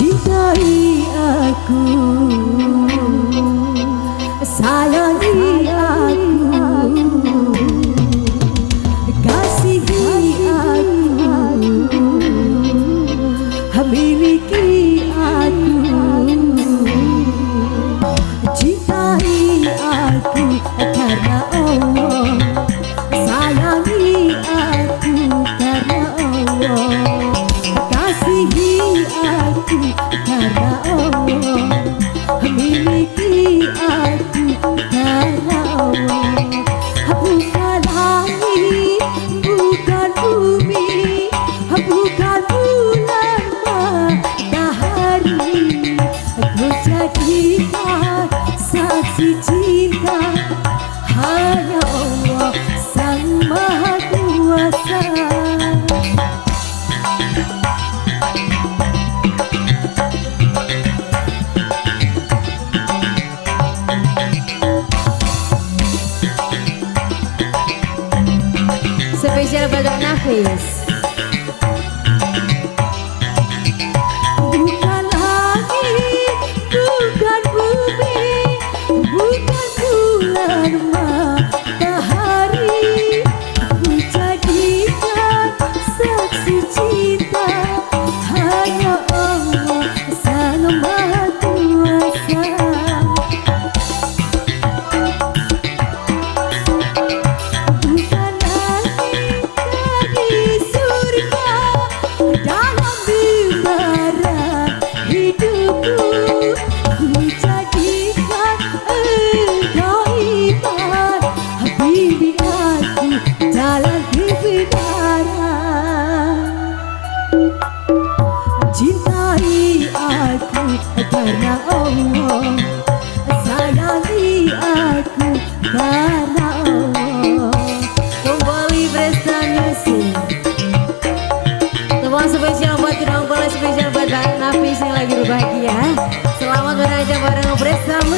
Cintai aku, sayangi aku, kasihi aku, miliki aku. Cintai aku karena Allah, sayangi aku karena Allah, kasihi aku karena Allah, miliki aku karena Allah. Bukan langit, bukan bumi, bukan bulan matahari, aku jadikan saksi cinta hanya Allah Sang Maha Kuasa. Spesial buat Nafis. Bukan langit, bukan bumi, bukan bulan matahari, ku jadikan saksi cinta hanya Allah Sang Maha Kuasa. Cintai aku karena Allah, sayangi aku karena Allah. Kembali bersanasi. Teman spesial buat kita, boleh spesial buat Bang Nafis yang lagi berbahagia. Selamat beraja bareng bersama.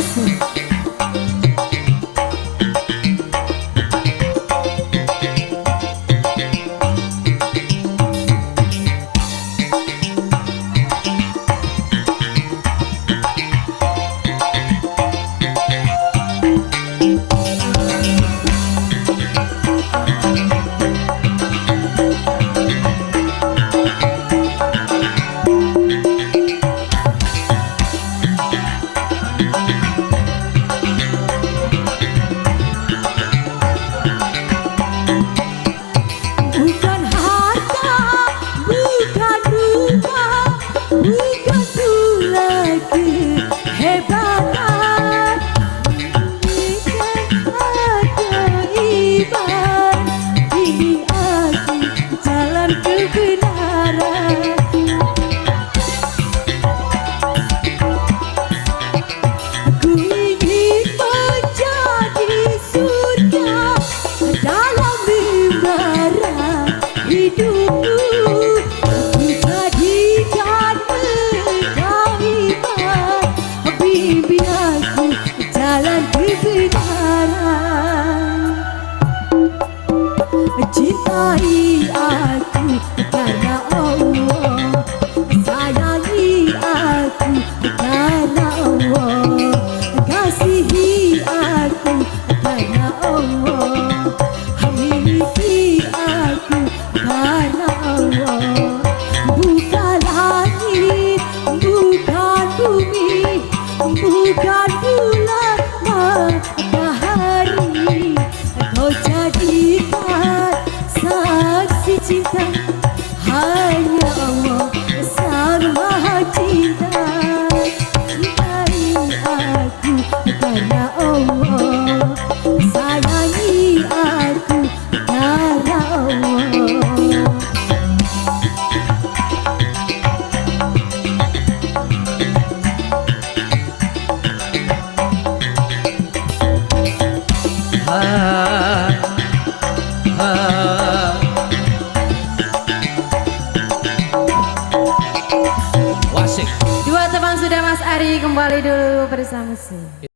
Cintai aku karena Allah, sayangi aku karena Allah, kasihi aku karena Allah, miliki aku karena Allah. Bukan langit, bukan bumi, bukan bulan matahari, kau jadikan saksi cinta hanya Allah Sang Maha Cinta. Cintai aku karena Allah, sayangi aku karena Allah. Dua teman sudah Mas Ari kembali dulu bersama saya.